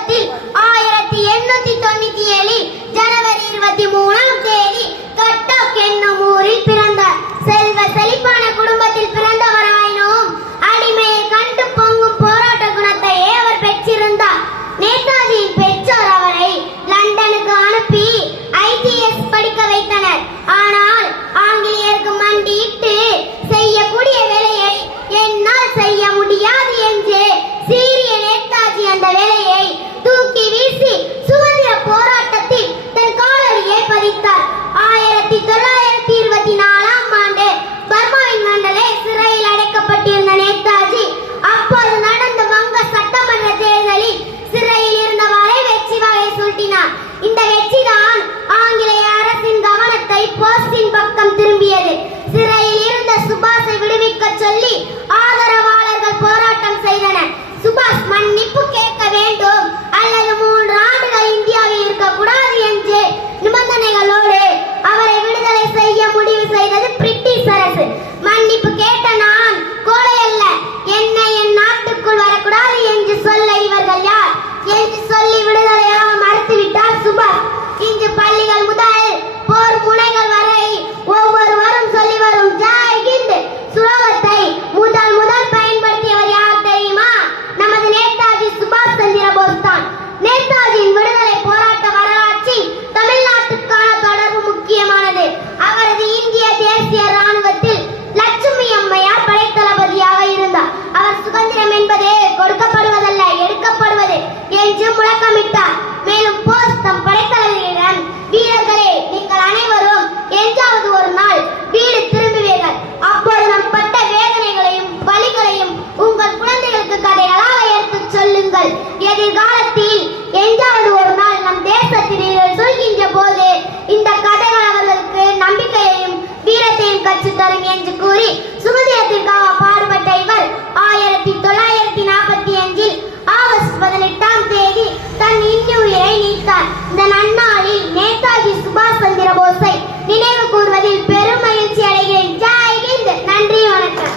குடும்பத்தில் 1897 ஜனவரி 23ஆம் தேதி கட்டாக் என்னும் ஊரில் பிறந்தார். செல்வ செழிப்பான குடும்பத்தில் பிறந்தவராயினும் அடிமையை கண்டு பொங்கும் போராட்ட குணத்தையே அவர் பெற்றிருந்தார். நேதாஜியின் பெற்றோர் அவரை லண்டனுக்கு அனுப்பி ஐடிஎஸ் படிக்க வைத்தனர். ஆனால் ஆங்கிலேயருக்கு மண்டியிட்டு செய்யக்கூடிய வேலையை என்னால் செய்ய முடியாது என்று சீரிய நேதாஜி அந்த வேலையை தூக்கி வீசி சுதந்திர போராட்டத்தில் தன் காலடியை பதித்தார். 1924ஆம் ஆண்டு பர்மாவின் மண்டலே சிறையில் அடைக்கப்பட்டிருந்த நேதாஜி அப்போது நடந்த வங்க சட்டமன்ற தேர்தலில் சிறையில் இருந்தவரை வெற்றி வகை சூட்டினார். இந்த வெற்றிதான் ஆங்கிலேய அரசின் கவனத்தை போஸ்டின் பக்கம் திரும்பியது. சிறையில் இருந்த சுபாஷை விடுவிக்க சொல்லி ஆதரவாளர்கள் போராட்டம் செய்தனர். சுபாஷ் மன்னிப்பு கேட்க வேண்டும் அல்லது 3 ஆண்டுகள் இந்தியாவில் இருக்கக்கூடாது என்று நிபந்தனைகளோடு அவரை விடுதலை செய்ய முடிவு செய்தது பிரிட்டிஷ் அரசு. மன்னிப்பு கேட்ட நான் கோழை அல்ல, என்னை என் நாட்டுக்குள் வரக்கூடாது என்று சொல்ல இவர்கள் யார் என்று சொல்லி விடுதலையாக மறுத்துவிட்டார் சுபாஷ். இன்று பள்ளிகள் முதல் போர் முனைகள் வரை ஒவ்வொருவரும் சொல்லி வரும் ஜெய் ஹிந்த் சுலோகத்தை முதல் பயன்படுத்தியவர் யார் தெரியுமா? நமது நேதாஜி சுபாஷ் சந்திர போஸ் தான். நேதாஜியின் விடுதலை போராட்ட வரலாற்றில் தமிழ்நாட்டுக்கான தொடர்பு முக்கியமானது. அவரது இந்திய தேசிய ராணுவத்தில் லட்சுமி அம்மையார் படைத்தளபதியாக இருந்தார். அவர் சுதந்திரம் என்பதே கொடுக்கப்படுவதல்ல, எடுக்கப்படுவது என்று முழக்கமிட்டார். மேலும் போஸ் தம் படைத்தளபதியிடம், வீரர்களே, நீங்கள் அனைவரும் என்றாவது ஒரு நாள் வீடு திரும்புவீர்கள். அப்போது நம் பட்ட வேதனைகளையும் வலிகளையும் உங்கள் குழந்தைகளுக்கு கதைகளாக எடுத்துச் சொல்லுங்கள். எதிர்காலத்தில் என்றாவது ஒரு நாள் நம் தேசத்தில் சொல்கின்ற போது இந்த கதைகள் அவர்களுக்கு நம்பிக்கையையும் வீரத்தையும் கற்றுத்தரும் என்று கூறி சுதந்திரத்திற்காக பாடுபட்ட இவர் 1945 ஆகஸ்ட் 18ஆம் தேதி தன் இன்னுயிரை நீத்தார். இந்த